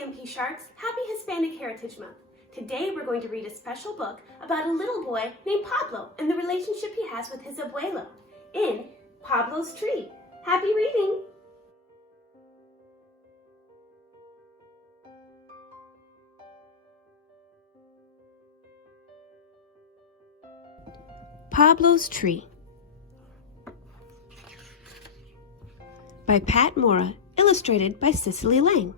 CMP Sharks, happy Hispanic Heritage Month. Today we're going to read a special book about a little boy named Pablo and the relationship he has with his abuelo in Pablo's Tree. Happy reading! Pablo's Tree by Pat Mora, illustrated by Cecily Lang.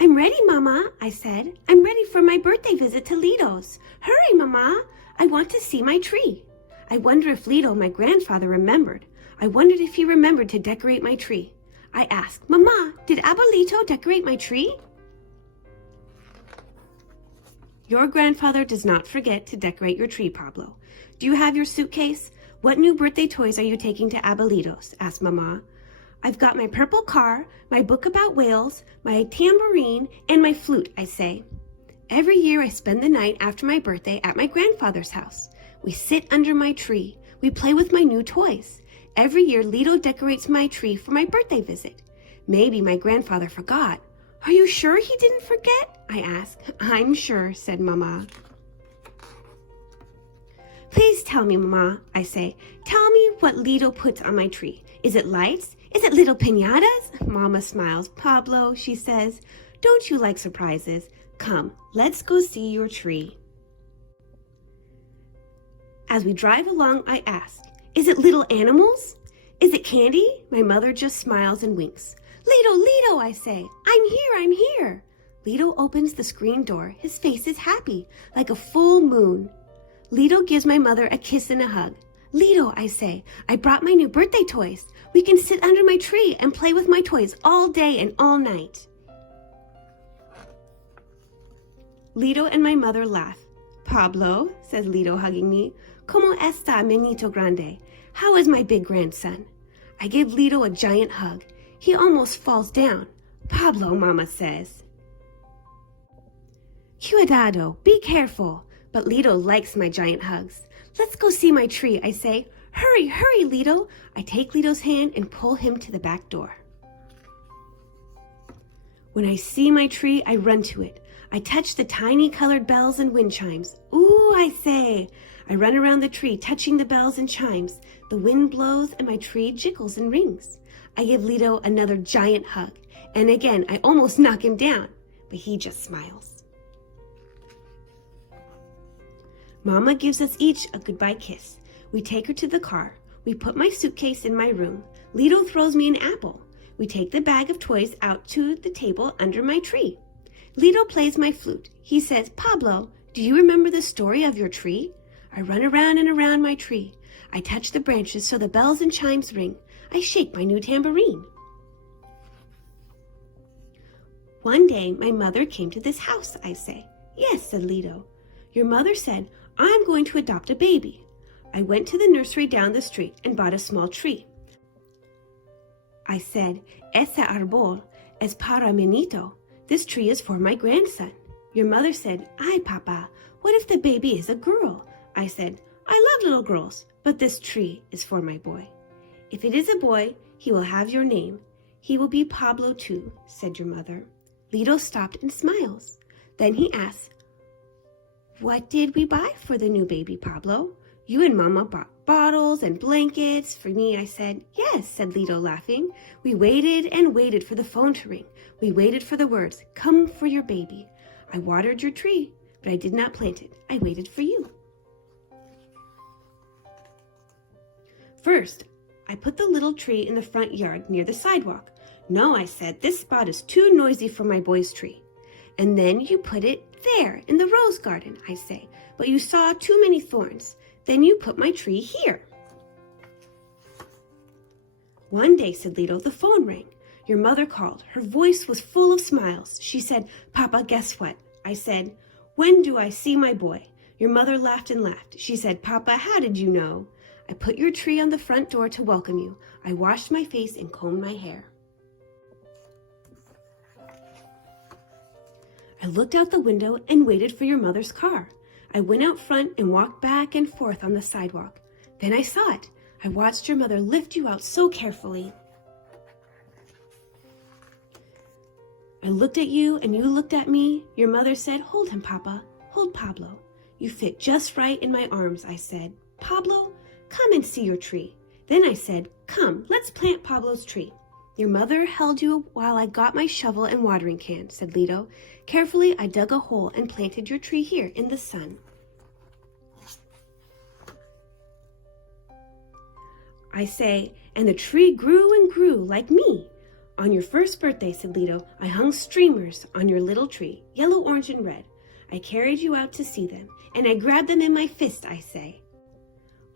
"I'm ready, Mama," I said. "I'm ready for my birthday visit to Lito's. Hurry, Mama. I want to see my tree." I wonder if Lito, my grandfather, remembered. I wondered if he remembered to decorate my tree. I asked, "Mama, did Abuelito decorate my tree?" Your grandfather does not forget to decorate your tree, Pablo. Do you have your suitcase? What new birthday toys are you taking to Abuelito's? Asked Mama. I've got my purple car, my book about whales, my tambourine, and my flute, I say. Every year I spend the night after my birthday at my grandfather's house. We sit under my tree. We play with my new toys. Every year Lito decorates my tree for my birthday visit. Maybe my grandfather forgot. Are you sure he didn't forget? I asked. I'm sure, said Mama. Please tell me, Mama, I say. Tell me what Lito puts on my tree. Is it lights? Is it little piñatas? Mama smiles. Pablo, she says, don't you like surprises? Come, let's go see your tree. As we drive along, I ask, is it little animals? Is it candy? My mother just smiles and winks. Lito, I say, I'm here. Lito opens the screen door. His face is happy, like a full moon. Lito gives my mother a kiss and a hug. Lito, I say, I brought my new birthday toys. We can sit under my tree and play with my toys all day and all night. Lito and my mother laugh. Pablo, says Lito, hugging me, ¿Cómo está, mi niño grande? How is my big grandson? I give Lito a giant hug. He almost falls down. Pablo, Mama says. Cuidado, be careful. But Lito likes my giant hugs. Let's go see my tree, I say. Hurry, Lito. I take Lito's hand and pull him to the back door. When I see my tree, I run to it. I touch the tiny colored bells and wind chimes. Ooh, I say. I run around the tree, touching the bells and chimes. The wind blows and my tree jiggles and rings. I give Lito another giant hug. And again, I almost knock him down, but he just smiles. Mama gives us each a goodbye kiss. We take her to the car. We put my suitcase in my room. Lito throws me an apple. We take the bag of toys out to the table under my tree. Lito plays my flute. He says, Pablo, do you remember the story of your tree? I run around and around my tree. I touch the branches so the bells and chimes ring. I shake my new tambourine. One day, my mother came to this house, I say. Yes, said Lito. Your mother said, I'm going to adopt a baby. I went to the nursery down the street and bought a small tree. I said, Ese árbol es para mi niño. This tree is for my grandson. Your mother said, Ay, Papa, what if the baby is a girl? I said, I love little girls, but this tree is for my boy. If it is a boy, he will have your name. He will be Pablo too, said your mother. Lito stopped and smiles. Then he asked, what did we buy for the new baby, Pablo? You and Mama bought bottles and blankets. For me, I said, yes, said Lito, laughing. We waited and waited for the phone to ring. We waited for the words, come for your baby. I watered your tree, but I did not plant it. I waited for you. First, I put the little tree in the front yard near the sidewalk. No, I said, this spot is too noisy for my boy's tree. And then you put it there in the rose garden, I say, but you saw too many thorns. Then you put my tree here. One day, said Lito, the phone rang. Your mother called. Her voice was full of smiles. She said, Papa, guess what? I said, when do I see my boy? Your mother laughed and laughed. She said, Papa, how did you know? I put your tree on the front door to welcome you. I washed my face and combed my hair. I looked out the window and waited for your mother's car. I went out front and walked back and forth on the sidewalk. Then I saw it. I watched your mother lift you out so carefully. I looked at you and you looked at me. Your mother said, "Hold him, Papa. Hold Pablo." You fit just right in my arms, I said. "Pablo, come and see your tree." Then I said, "Come, let's plant Pablo's tree." Your mother held you while I got my shovel and watering can, said Lito. Carefully, I dug a hole and planted your tree here in the sun. I say, and the tree grew and grew like me. On your first birthday, said Lito, I hung streamers on your little tree, yellow, orange, and red. I carried you out to see them, and I grabbed them in my fist, I say.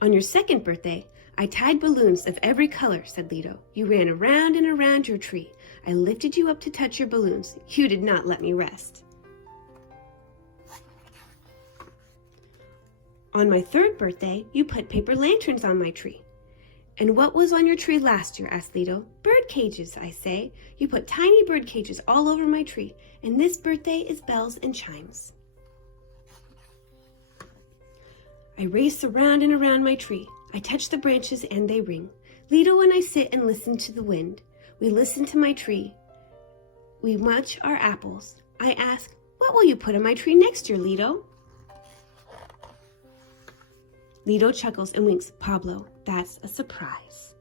On your second birthday, I tied balloons of every color, said Lito. You ran around and around your tree. I lifted you up to touch your balloons. You did not let me rest. On my third birthday, you put paper lanterns on my tree. And what was on your tree last year, asked Lito. Bird cages, I say. You put tiny bird cages all over my tree, and this birthday is bells and chimes. I race around and around my tree. I touch the branches and they ring. Lito and I sit and listen to the wind. We listen to my tree. We munch our apples. I ask, what will you put on my tree next year, Lito? Lito chuckles and winks. Pablo, that's a surprise.